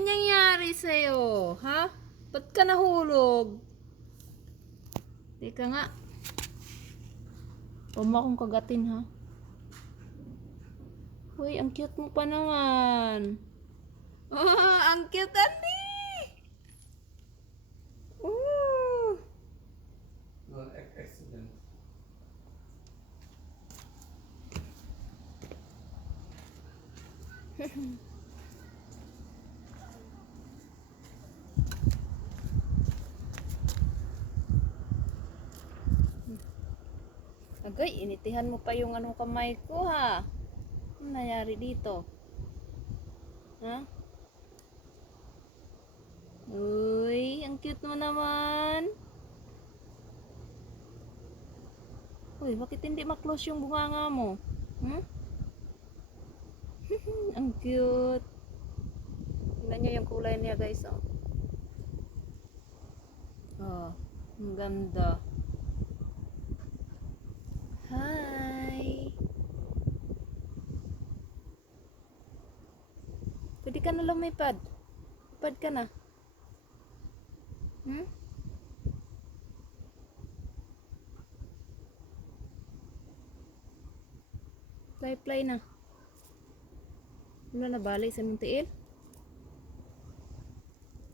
nangyayari sa'yo? Ha? Ba't ka nahulog? Teka nga. Huwag mo akong kagatin, ha? Uy, ang cute mo pa naman. Oh, ang cute, Andy! Oh. Excellent. Agay, initihan mo pa yung anong kamay ko, ha? Ano nangyari dito? Ha? Uy, ang cute mo naman. Uy, bakit hindi ma-close yung bunganga mo? Hmm? Ang cute. Tingnan nyo yung kulay niya, guys, oh. Oh, ang ganda. Hi. Pwede ka na lumipad. Lipad ka na. Hmm? Play na. Wala na balik sa mong tiil.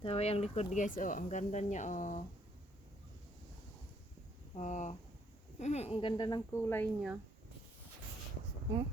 Taway ang likod, guys, oh. Ang ganda niya, oh. Oh. Ang ganda ng kulay niya. Hmm?